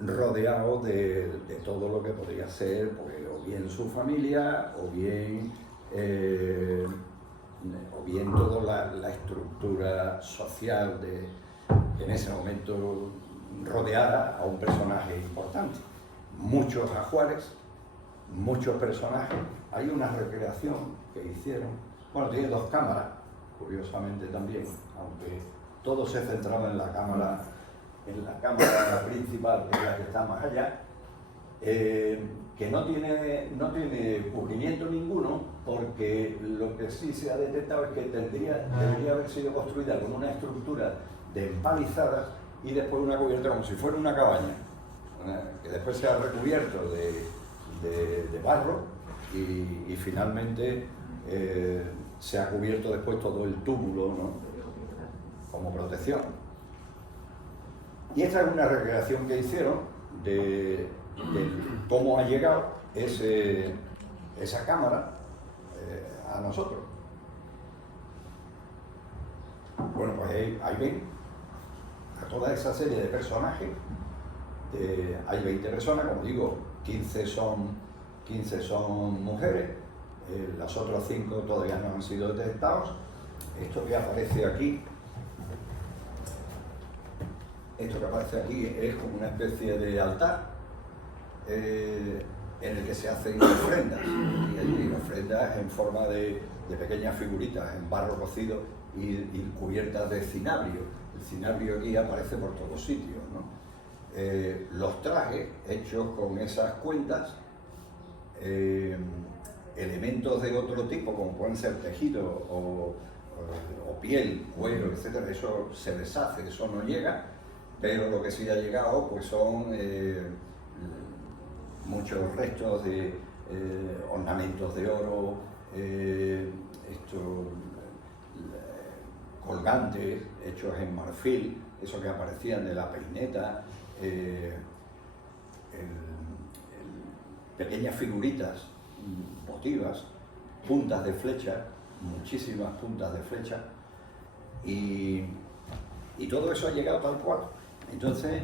rodeado de todo lo que podría ser, pues, o bien su familia, o bien toda la estructura social que en ese momento rodeara a un personaje importante. Muchos ajuares, muchos personajes. Hay una recreación que hicieron, bueno, tiene dos cámaras, curiosamente también, aunque todo se centraba en la cámara principal, que es la que está más allá, que no tiene cubrimiento ninguno, porque lo que sí se ha detectado es que debería haber sido construida con una estructura de empalizadas y después una cubierta como si fuera una cabaña, que después se ha recubierto de barro y finalmente se ha cubierto después todo el túmulo, ¿no? Como protección. Y esta es una recreación que hicieron de cómo ha llegado ese esa cámara a nosotros. Bueno, pues ahí ven a toda esa serie de personajes. Hay 20 personas, como digo, 15 son mujeres, las otras 5 todavía no han sido detectados. Esto que aparece aquí es como una especie de altar en el que se hacen ofrendas, y hay ofrendas en forma de pequeñas figuritas en barro cocido y cubiertas de cinabrio. El cinabrio aquí aparece por todos sitios, ¿no? Los trajes hechos con esas cuentas, elementos de otro tipo, como pueden ser tejido o piel, cuero, etcétera, eso se deshace, eso no llega, pero lo que sí ha llegado pues son muchos restos de ornamentos de oro, colgantes hechos en marfil, eso que aparecían de la peineta, pequeñas figuritas votivas, puntas de flecha, muchísimas puntas de flecha, y todo eso ha llegado tal cual. Entonces,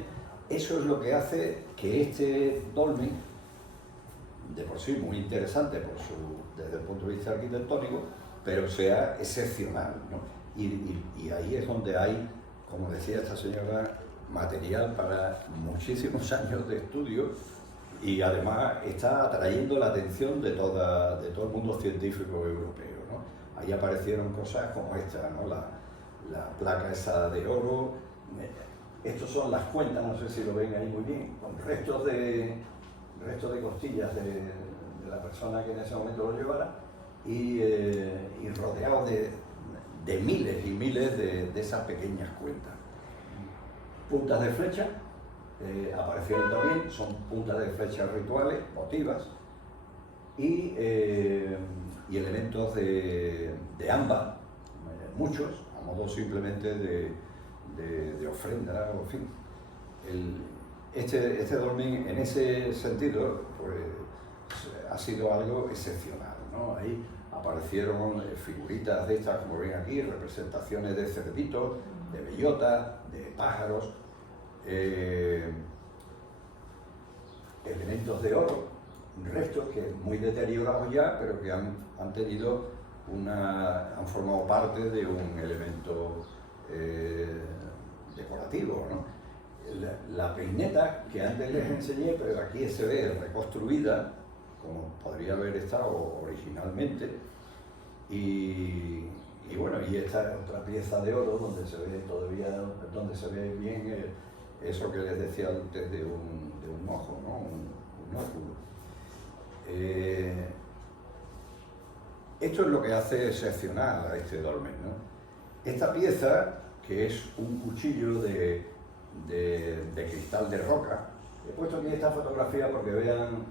eso es lo que hace que este dolmen, de por sí muy interesante desde el punto de vista arquitectónico, pero sea excepcional, ¿no? Y ahí es donde hay, como decía esta señora, material para muchísimos años de estudio, y además está atrayendo la atención de todo el mundo científico europeo, ¿no? Ahí aparecieron cosas como esta, ¿no? La placa esa de oro. Estos son las cuentas, no sé si lo ven ahí muy bien, con restos de costillas de la persona que en ese momento lo llevara, y rodeado de miles y miles de esas pequeñas cuentas. Puntas de flecha aparecieron también, son puntas de flecha rituales, votivas, y elementos de ámbar, muchos, a modo simplemente de ofrenda, o en fin. Este dolmen, en ese sentido, pues ha sido algo excepcional, ¿no? Ahí aparecieron figuritas de estas, como ven aquí, representaciones de cerditos, de bellotas, de pájaros, elementos de oro, restos que muy deteriorados ya, pero que han formado parte de un elemento decorativo, ¿no? La peineta que antes les enseñé, pero aquí se ve reconstruida, como podría haber estado originalmente, y bueno, y esta otra pieza de oro donde se ve bien eso que les decía antes de un ojo, ¿no? Un óculo. Esto es lo que hace excepcional a este dolmen, ¿no? Esta pieza, que es un cuchillo de cristal de roca, he puesto aquí esta fotografía porque vean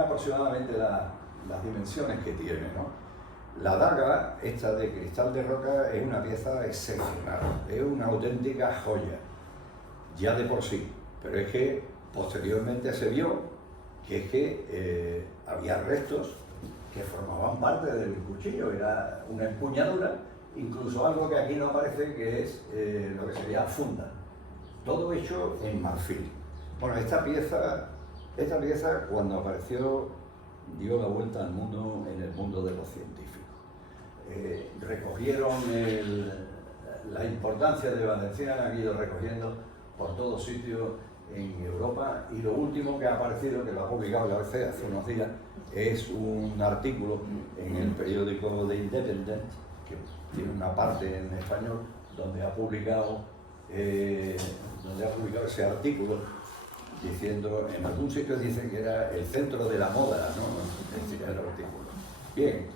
aproximadamente las dimensiones que tiene, ¿no? La daga, esta de cristal de roca, es una pieza excepcional, es una auténtica joya, ya de por sí, pero es que posteriormente se vio que había restos que formaban parte del cuchillo, era una empuñadura, incluso algo que aquí no aparece, que es lo que sería funda, todo hecho en marfil. Bueno, esta pieza cuando apareció dio la vuelta al mundo, en el mundo de los científicos. Recogieron la importancia de Valenciana, la han ido recogiendo por todos sitios en Europa, y lo último que ha aparecido, que lo ha publicado ya hace unos días, es un artículo en el periódico The Independent, que tiene una parte en español, donde ha publicado ese artículo, diciendo, en algún sitio dicen que era el centro de la moda, ¿no? El artículo. Bien,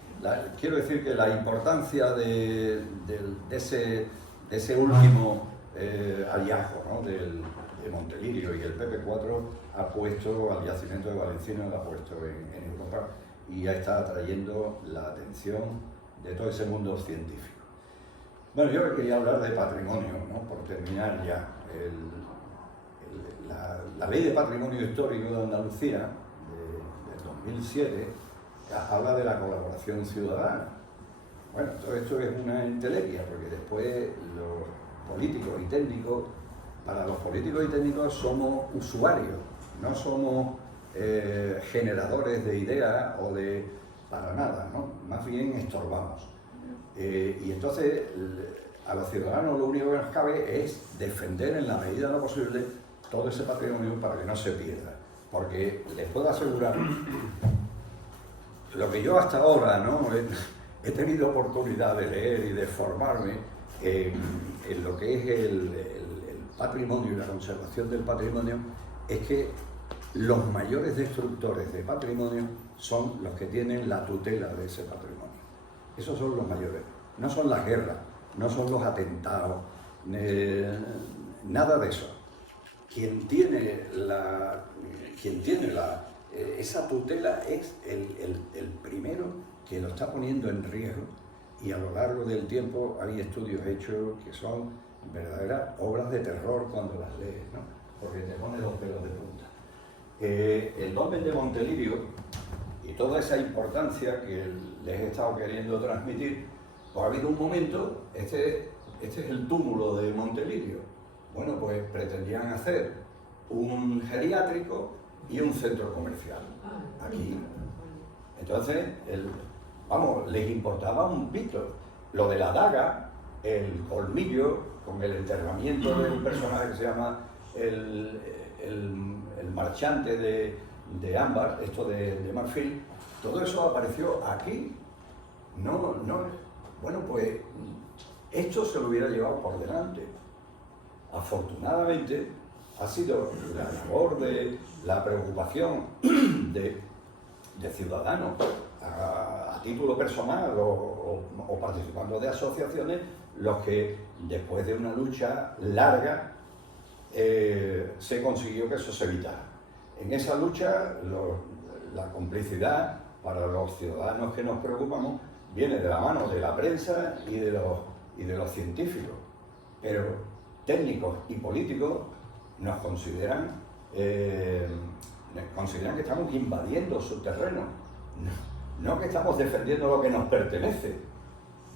quiero decir que la importancia de ese último hallazgo, ¿no? de Montelirio y el PP4 ha puesto al yacimiento de Valenciana, lo ha puesto en Europa, y ya está atrayendo la atención de todo ese mundo científico. Bueno, yo quería hablar de patrimonio, ¿no? Por terminar ya. La Ley de Patrimonio Histórico de Andalucía, del 2007, habla de la colaboración ciudadana. Bueno, todo esto es una entelequia, porque después los políticos y técnicos, para los políticos y técnicos somos usuarios, no somos generadores de ideas o de... para nada, ¿no? Más bien estorbamos. Y entonces a los ciudadanos lo único que nos cabe es defender en la medida de lo posible todo ese patrimonio para que no se pierda. Porque les puedo asegurar, lo que yo hasta ahora, ¿no?, he tenido oportunidad de leer y de formarme en lo que es el patrimonio y la conservación del patrimonio, es que los mayores destructores de patrimonio son los que tienen la tutela de ese patrimonio. Esos son los mayores, no son las guerras, no son los atentados, nada de eso. Quien tiene esa tutela es el primero que lo está poniendo en riesgo, y a lo largo del tiempo hay estudios hechos que son verdaderas obras de terror cuando las lees, ¿no? Porque te pone los pelos de punta. El Dolmen de Montelirio y toda esa importancia que les he estado queriendo transmitir, pues ha habido un momento, este es el túmulo de Montelirio. Bueno, pues pretendían hacer un geriátrico y un centro comercial aquí. Entonces, les importaba un pito. Lo de la daga, el colmillo, con el enterramiento de un personaje que se llama el marchante de ámbar, esto de marfil, todo eso apareció aquí. Bueno, pues esto se lo hubiera llevado por delante. Afortunadamente, ha sido la labor de la preocupación de ciudadanos a título personal o participando de asociaciones, los que después de una lucha larga se consiguió que eso se evitara. En esa lucha la complicidad para los ciudadanos que nos preocupamos viene de la mano de la prensa y de los científicos, pero técnicos y políticos nos consideran que estamos invadiendo su terreno, no que estamos defendiendo lo que nos pertenece,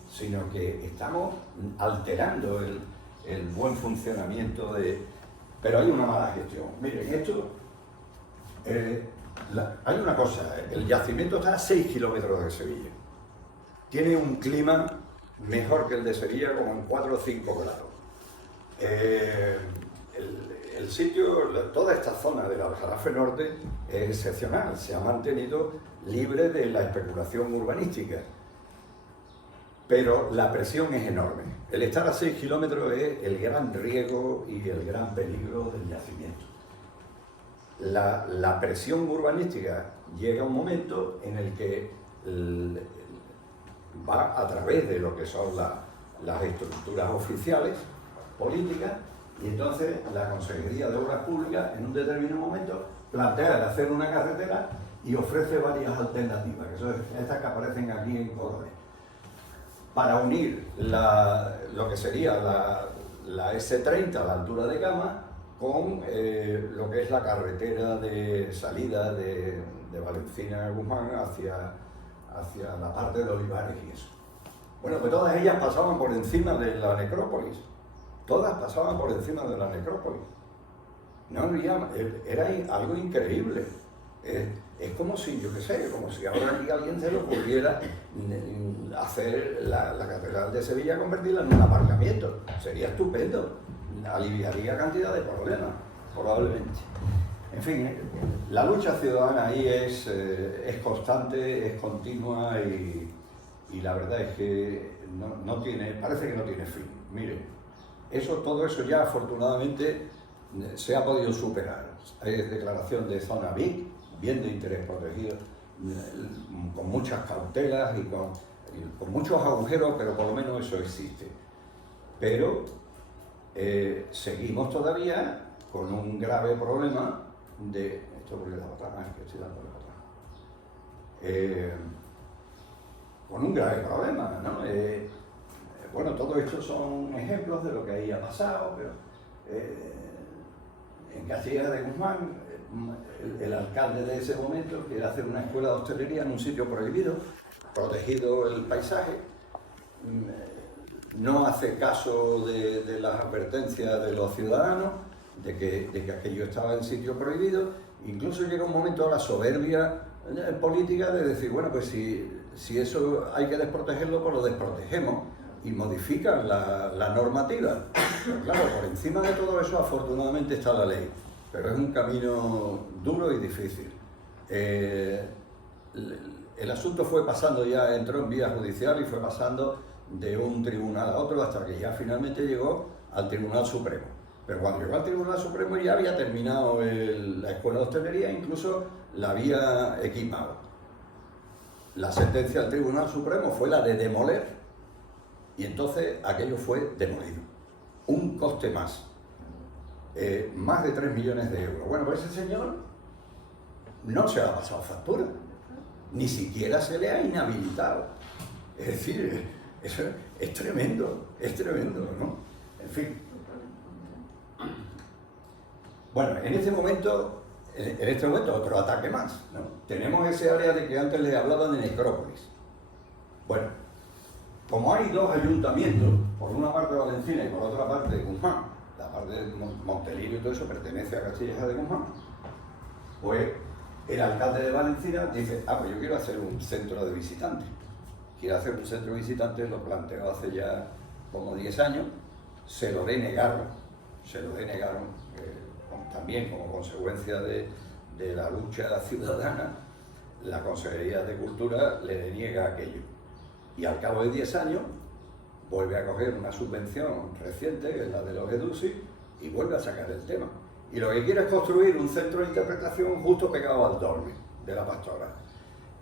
sino que estamos alterando el buen funcionamiento de... Pero hay una mala gestión. Miren, esto... hay una cosa, el yacimiento está a 6 kilómetros de Sevilla. Tiene un clima mejor que el de Sevilla, como en 4 o 5 grados. El sitio, toda esta zona del Aljarafe Norte es excepcional, se ha mantenido libre de la especulación urbanística, pero la presión es enorme. El estar a 6 kilómetros es el gran riesgo y el gran peligro del yacimiento. La presión urbanística llega a un momento en el que va a través de lo que son las estructuras oficiales, políticas, y entonces la Consejería de Obras Públicas en un determinado momento plantea de hacer una carretera y ofrece varias alternativas, que son estas que aparecen aquí en colores, para unir lo que sería la S30 a la altura de Gama con lo que es la carretera de salida de Valencina a Guzmán hacia la parte de Olivares y eso. Bueno, pues todas ellas pasaban por encima de la necrópolis. Todas pasaban por encima de la necrópolis. No había, era algo increíble. Es como si, yo qué sé, como si ahora aquí a alguien se le ocurriera hacer la Catedral de Sevilla, convertirla en un aparcamiento. Sería estupendo. Aliviaría cantidad de problemas, probablemente. En fin, la lucha ciudadana ahí es constante, es continua y la verdad es que parece que no tiene fin. Miren, todo eso ya afortunadamente se ha podido superar. Hay declaración de zona BIC, bien de interés protegido, con muchas cautelas y con muchos agujeros, pero por lo menos eso existe. Pero seguimos todavía con un grave problema de... Esto porque la otra, que estoy dando la otra. Con un grave problema, ¿no? Bueno, todo esto son ejemplos de lo que ahí ha pasado, pero en Castilla de Guzmán, el alcalde de ese momento quiere hacer una escuela de hostelería en un sitio prohibido, protegido el paisaje, no hace caso de las advertencias de los ciudadanos de que aquello estaba en sitio prohibido. Incluso llega un momento a la soberbia política de decir, bueno, pues si eso hay que desprotegerlo, pues lo desprotegemos, y modifican la normativa. Pero claro, por encima de todo eso afortunadamente está la ley, pero es un camino duro y difícil. El asunto fue pasando, ya entró en vía judicial y fue pasando de un tribunal a otro hasta que ya finalmente llegó al Tribunal Supremo. Pero cuando llegó al Tribunal Supremo ya había terminado la escuela de hostelería, incluso la había equipado. La sentencia del Tribunal Supremo fue la de demoler, y entonces aquello fue demolido. Un coste más. Más de 3 millones de euros. Bueno, pues ese señor no se le ha pasado factura, ni siquiera se le ha inhabilitado. Es decir, eso es tremendo, ¿no? En fin. Bueno, en este momento otro ataque más, ¿no? Tenemos ese área de que antes les hablaba de necrópolis. Bueno, como hay dos ayuntamientos, por una parte de Valencina y por otra parte de Guzmán, la parte de Montelirio y todo eso pertenece a Castilla de Guzmán, pues el alcalde de Valencina dice, pues yo quiero hacer un centro de visitantes. Quiero hacer un centro de visitantes, lo planteó hace ya como 10 años, se lo denegaron, también como consecuencia de la lucha ciudadana, la Consejería de Cultura le deniega aquello. Y al cabo de 10 años vuelve a coger una subvención reciente, que es la de los EDUSI, y vuelve a sacar el tema. Y lo que quiere es construir un centro de interpretación justo pegado al Dolmen de la Pastora.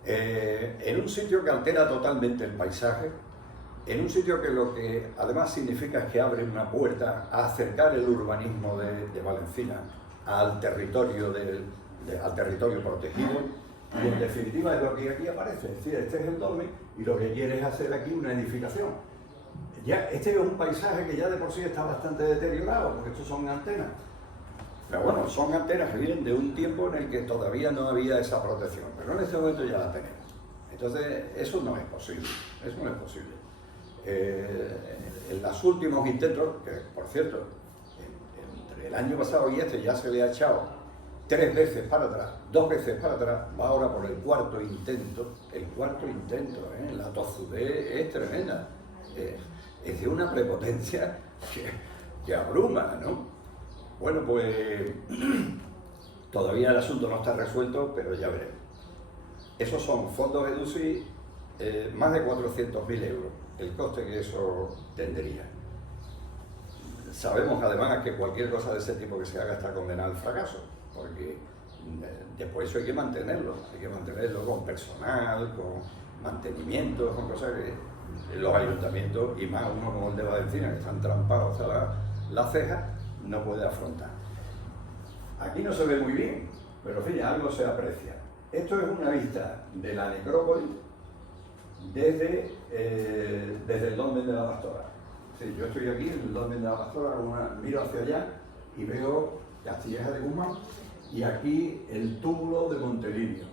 En un sitio que altera totalmente el paisaje, en un sitio que lo que además significa es que abre una puerta a acercar el urbanismo de Valencina al territorio, al territorio protegido. Y en definitiva es lo que aquí aparece, es decir, este es el Dolmen y lo que quiere es hacer aquí una edificación. Ya, este es un paisaje que ya de por sí está bastante deteriorado, porque estos son antenas. Pero bueno, son antenas que vienen de un tiempo en el que todavía no había esa protección, pero en este momento ya la tenemos. Entonces, eso no es posible, en los últimos intentos, que por cierto, entre el año pasado y este ya se le ha echado 3 veces para atrás, 2 veces para atrás, va ahora por el cuarto intento, la tozudez es tremenda, es de una prepotencia que abruma, ¿no? Bueno, pues todavía el asunto no está resuelto, pero ya veremos. Esos son fondos EDUSI, más de 400.000 euros, el coste que eso tendría. Sabemos además que cualquier cosa de ese tipo que se haga está condenada al fracaso, porque después eso hay que mantenerlo con personal, con mantenimiento, con cosas que los ayuntamientos, y más uno como el de Valencina, que están trampados hasta las cejas, no puede afrontar. Aquí no se ve muy bien, pero en fin, algo se aprecia. Esto es una vista de la necrópolis desde el Dolmen de la Pastora. Sí, yo estoy aquí en el Dolmen de la Pastora, miro hacia allá y veo Castilleja de Guzmán y aquí el túmulo de Montelirio.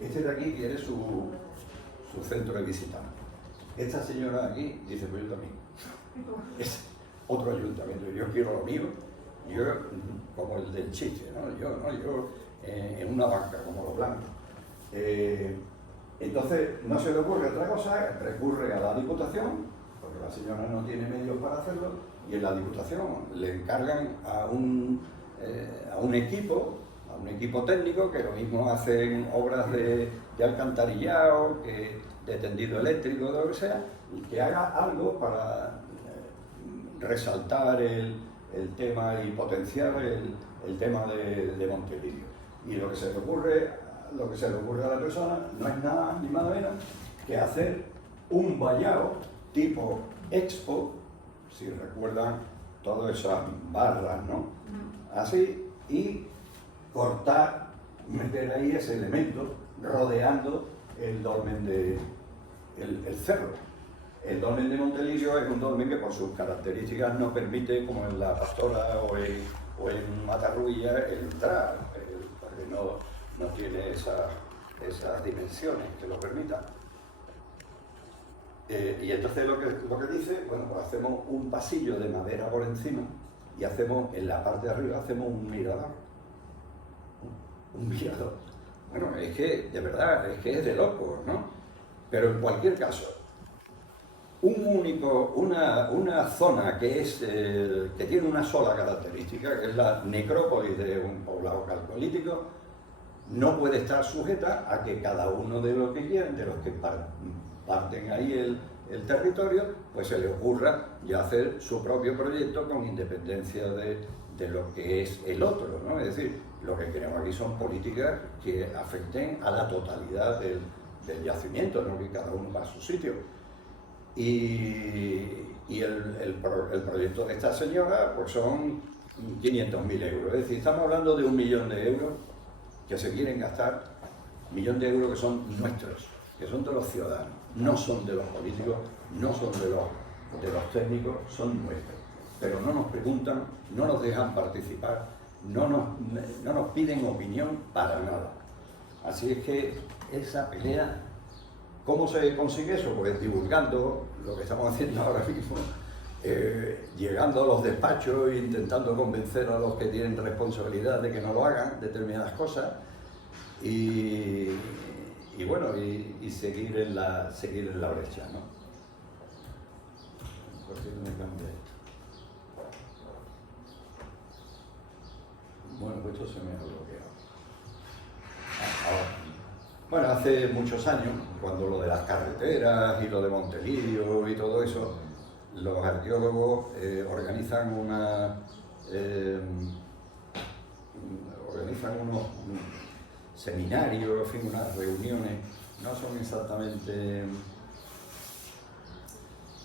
Este de aquí tiene su centro de visitantes. Esta señora de aquí dice, pues yo también. Es otro ayuntamiento, yo quiero lo mío, yo como el del chiste, ¿no? Yo en una banca, como los blancos. Entonces no se le ocurre otra cosa, recurre a la Diputación, porque la señora no tiene medios para hacerlo, y en la Diputación le encargan a un equipo técnico que lo mismo hacen obras de alcantarillado, de tendido eléctrico, de lo que sea, y que haga algo para resaltar el tema y potenciar el tema de Montelirio. Y lo que se le ocurre a la persona no es nada ni más menos que hacer un vallado tipo Expo, si recuerdan todas esas barras, ¿no? Así, y cortar, meter ahí ese elemento rodeando el dolmen el cerro. El dolmen de Montelirio es un dolmen que por sus características no permite, como en La Pastora o en Matarruilla, entrar, porque no tiene esas dimensiones que lo permitan. Y entonces lo que dice, bueno, pues hacemos un pasillo de madera por encima y hacemos, en la parte de arriba, hacemos un mirador. Un mirador. Bueno, es que, de verdad, es que es de locos, ¿no? Pero en cualquier caso, una zona que tiene una sola característica, que es la necrópolis de un poblado calcolítico, no puede estar sujeta a que cada uno de los que quieren, de los que parten ahí el territorio, pues se le ocurra ya hacer su propio proyecto con independencia de lo que es el otro, ¿no? Es decir, lo que queremos aquí son políticas que afecten a la totalidad del yacimiento, no que cada uno va a su sitio. Y el proyecto de esta señora pues son 500.000 euros, es decir, estamos hablando de 1 millón de euros que se quieren gastar, 1 millón de euros que son nuestros, que son de los ciudadanos, no son de los políticos, no son de los técnicos, son nuestros. Pero no nos preguntan, no nos dejan participar, no nos piden opinión para nada. Así es que esa pelea, ¿cómo se consigue eso? Pues divulgando lo que estamos haciendo ahora mismo, llegando a los despachos e intentando convencer a los que tienen responsabilidad de que no lo hagan, determinadas cosas, y bueno, y seguir en la brecha, ¿no? ¿Por qué no me cambia esto? Bueno, pues esto se me ha bloqueado. Ahora. Bueno, hace muchos años, cuando lo de las carreteras y lo de Montelirio y todo eso, los arqueólogos organizan unos seminarios, en fin, unas reuniones, no son exactamente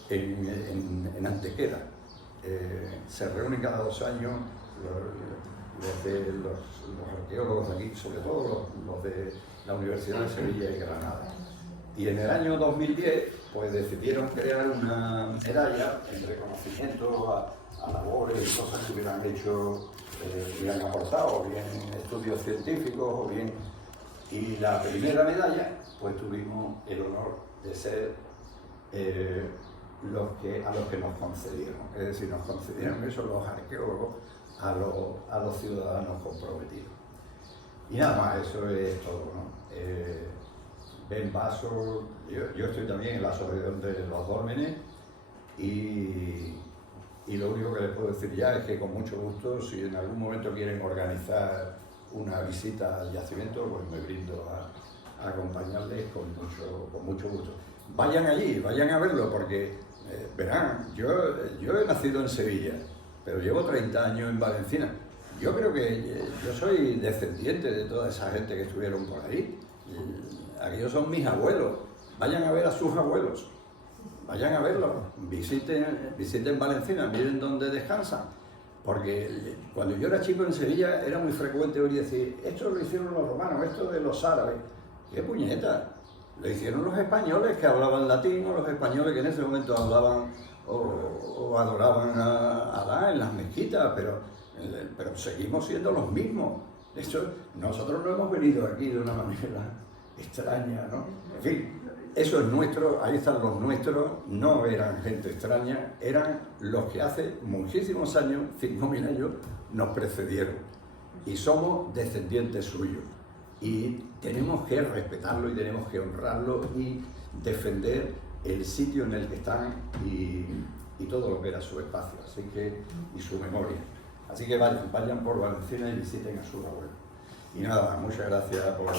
en Antequera. Se reúnen cada 2 años los arqueólogos de aquí, sobre todo los de la Universidad de Sevilla y Granada. Y en el año 2010 pues decidieron crear una medalla en reconocimiento a labores y cosas que hubieran hecho, hubieran aportado, o bien estudios científicos, o bien... Y la primera medalla, pues tuvimos el honor de ser a los que nos concedieron. Es decir, nos concedieron eso los arqueólogos a los ciudadanos comprometidos. Y nada más, eso es todo, ¿no? Ben Vaso, yo estoy también en la asociación de los dólmenes y lo único que les puedo decir ya es que con mucho gusto, si en algún momento quieren organizar una visita al yacimiento, pues me brindo a acompañarles con mucho gusto. Vayan allí, vayan a verlo, porque verán, yo he nacido en Sevilla, pero llevo 30 años en Valencina. Yo creo que yo soy descendiente de toda esa gente que estuvieron por ahí. Aquellos son mis abuelos. Vayan a ver a sus abuelos. Vayan a verlos. Visiten Valencina, miren dónde descansan. Porque cuando yo era chico en Sevilla era muy frecuente oír decir, esto lo hicieron los romanos, esto de los árabes. ¡Qué puñeta! Lo hicieron los españoles que hablaban latín, o los españoles que en ese momento hablaban o adoraban a Alá en las mezquitas, pero seguimos siendo los mismos. De hecho, nosotros no hemos venido aquí de una manera extraña, ¿no? En fin, eso es nuestro, ahí están los nuestros, no eran gente extraña, eran los que hace muchísimos años, 5.000 años, nos precedieron. Y somos descendientes suyos. Y tenemos que respetarlo y tenemos que honrarlo y defender el sitio en el que están y todo lo que era su espacio, así que, y su memoria. Así que vayan por Valencina y visiten a sus abuelos. Y nada, muchas gracias por...